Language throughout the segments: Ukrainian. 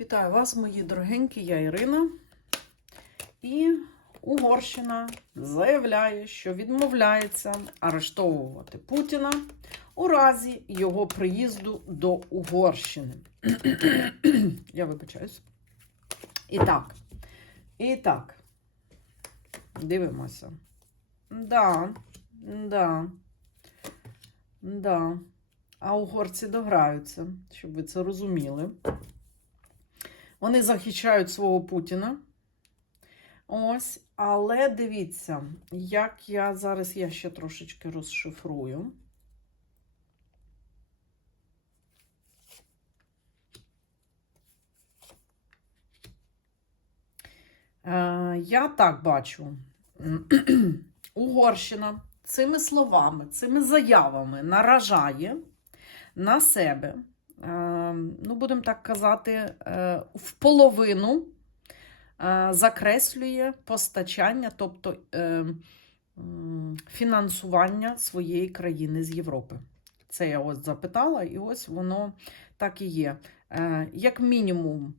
Вітаю вас, мої дорогенькі, я Ірина. І Угорщина заявляє, що відмовляється арештовувати Путіна у разі його приїзду до Угорщини. Я вибачаюсь. І так. І так. Дивимося. Да, да, да. А угорці дограються, щоб ви це розуміли. Вони захищають свого Путіна. Ось, але дивіться, як я зараз я ще трошечки розшифрую. Е, Я так бачу. Угорщина цими словами, цими заявами наражає на себе, ну, будемо так казати, е, в половину е, закреслює постачання, тобто е, фінансування своєї країни з Європи. Це я ось запитала, і ось воно так і є. Е, Як мінімум,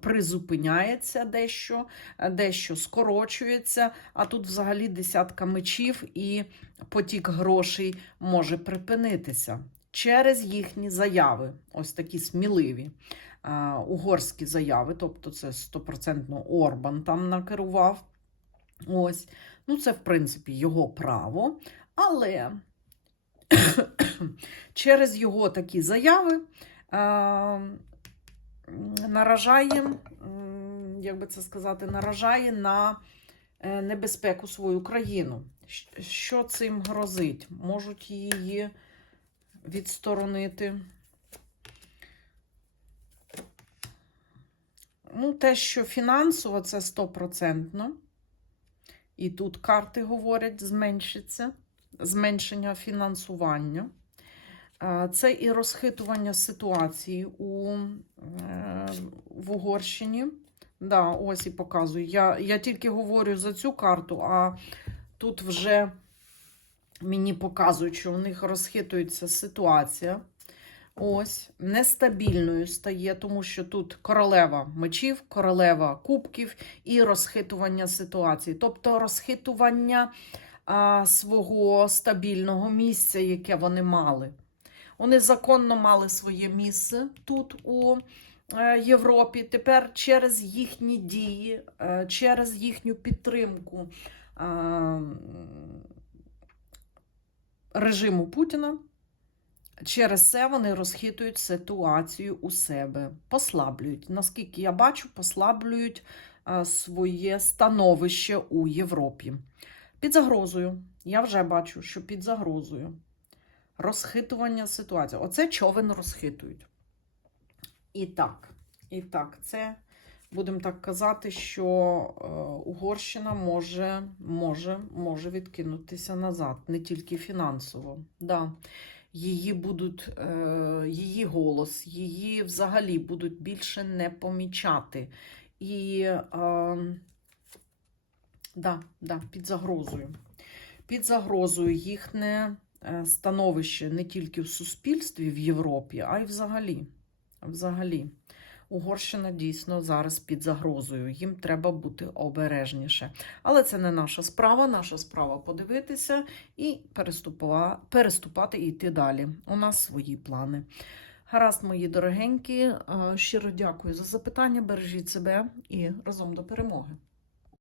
призупиняється дещо, дещо скорочується, а тут взагалі десятка мечів і потік грошей може припинитися через їхні заяви, ось такі сміливі е, угорські заяви, тобто це стопроцентно Орбан там накерував. Ось. Ну, це, в принципі, його право. Але через його такі заяви е, наражає, як би це сказати, наражає на е, небезпеку свою країну. Що цим грозить? Можуть її відсторонити. Ну, те, що фінансово, це стопроцентно. І тут карти говорять, зменшиться, зменшення фінансування. Це і розхитування ситуації у, е, в Угорщині. Да, ось і показую. Я, я тільки говорю за цю карту, а тут вже мені показують, що у них розхитується ситуація. Ось, нестабільною стає, тому що тут королева мечів, королева кубків і розхитування ситуації. Тобто розхитування а, свого стабільного місця, яке вони мали. Вони законно мали своє місце тут у е, Європі. Тепер через їхні дії, е, через їхню підтримку е, режиму Путіна. Через це вони розхитують ситуацію у себе, послаблюють. Наскільки я бачу, послаблюють е, своє становище у Європі. Під загрозою. Я вже бачу, що під загрозою. Розхитування ситуації. Оце човен розхитують. І так, і так, це будемо так казати, що е, Угорщина може, може, може відкинутися назад, не тільки фінансово. Да. Її будуть, е, її голос, її взагалі будуть більше не помічати. І е, да, да, під загрозою. Під загрозою їхнє становище не тільки в суспільстві в Європі, а й взагалі. Взагалі. Угорщина дійсно зараз під загрозою. Їм треба бути обережніше. Але це не наша справа. Наша справа подивитися і переступати і йти далі. У нас свої плани. Гаразд, мої дорогенькі, е, щиро дякую за запитання. Бережіть себе і разом до перемоги.